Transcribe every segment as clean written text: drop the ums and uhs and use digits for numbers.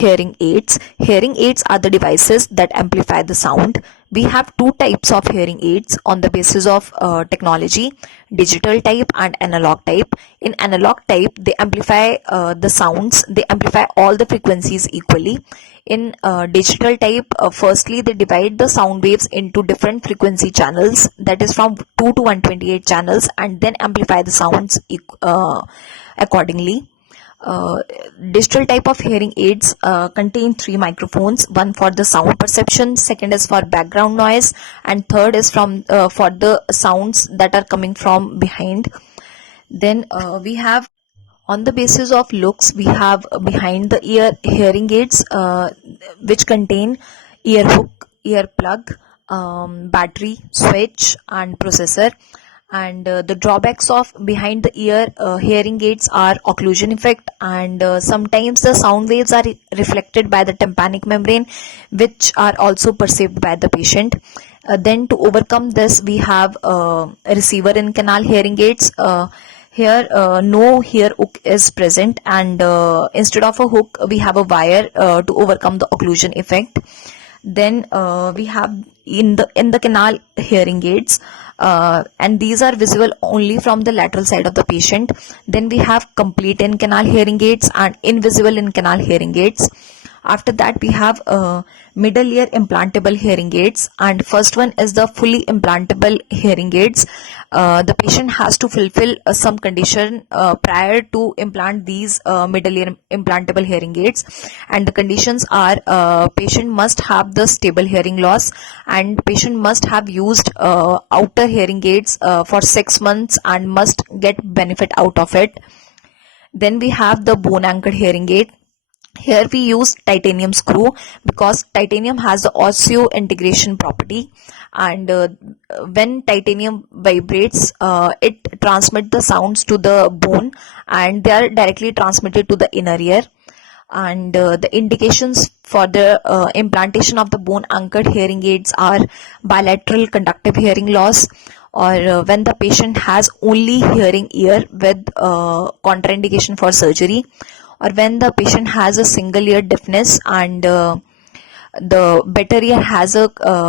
Hearing aids. Hearing aids are the devices that amplify the sound. We have two types of hearing aids on the basis of technology: digital type and analog type. In analog type, they amplify the sounds, they amplify all the frequencies equally. In digital type, firstly they divide the sound waves into different frequency channels, that is from 2 to 128 channels, and then amplify the sounds accordingly. Digital type of hearing aids contain three microphones: one for the sound perception, second is for background noise, and third is from for the sounds that are coming from behind. Then we have, on the basis of looks, we have behind the ear hearing aids which contain ear hook, ear plug, battery, switch, and processor. And the drawbacks of behind the ear hearing aids are occlusion effect, and sometimes the sound waves are reflected by the tympanic membrane, which are also perceived by the patient. Then to overcome this, we have a receiver in canal hearing aids. Here no ear hook is present, and instead of a hook we have a wire to overcome the occlusion effect. Then we have in the canal hearing aids, and these are visible only from the lateral side of the patient. Then we have complete in canal hearing aids and invisible in canal hearing aids. After that, we have middle ear implantable hearing aids, and first one is the fully implantable hearing aids. The patient has to fulfill some condition prior to implant these middle ear implantable hearing aids, and the conditions are patient must have the stable hearing loss, and patient must have used outer hearing aids for 6 months and must get benefit out of it. Then we have the bone anchored hearing aid. Here we use titanium screw because titanium has the osseous integration property, and when titanium vibrates, it transmits the sounds to the bone, and they are directly transmitted to the inner ear. And the indications for the implantation of the bone anchored hearing aids are bilateral conductive hearing loss, or when the patient has only hearing ear with contraindication for surgery, or when the patient has a single ear deafness and the better ear has a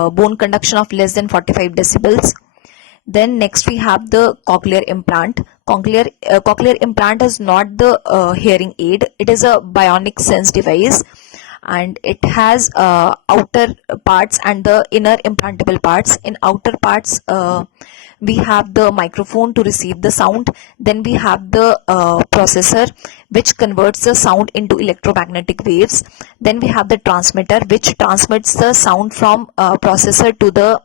bone conduction of less than 45 decibels. Then next we have the cochlear implant. Cochlear implant is not the hearing aid, it is a bionic sense device, and it has outer parts and the inner implantable parts. In outer parts we have the microphone to receive the sound. Then we have the processor, which converts the sound into electromagnetic waves. Then we have the transmitter, which transmits the sound from processor to the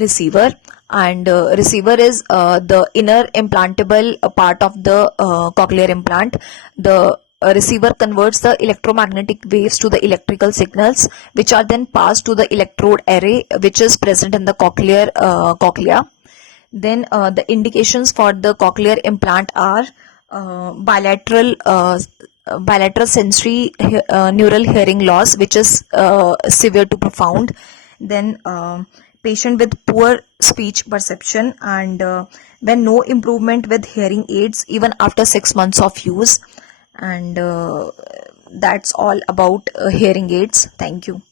receiver. And receiver is the inner implantable part of the cochlear implant. The receiver converts the electromagnetic waves to the electrical signals, which are then passed to the electrode array, which is present in the cochlea. Then the indications for the cochlear implant are bilateral sensory neural hearing loss, which is severe to profound. Then patient with poor speech perception, and when no improvement with hearing aids even after 6 months of use. And that's all about hearing aids. Thank you.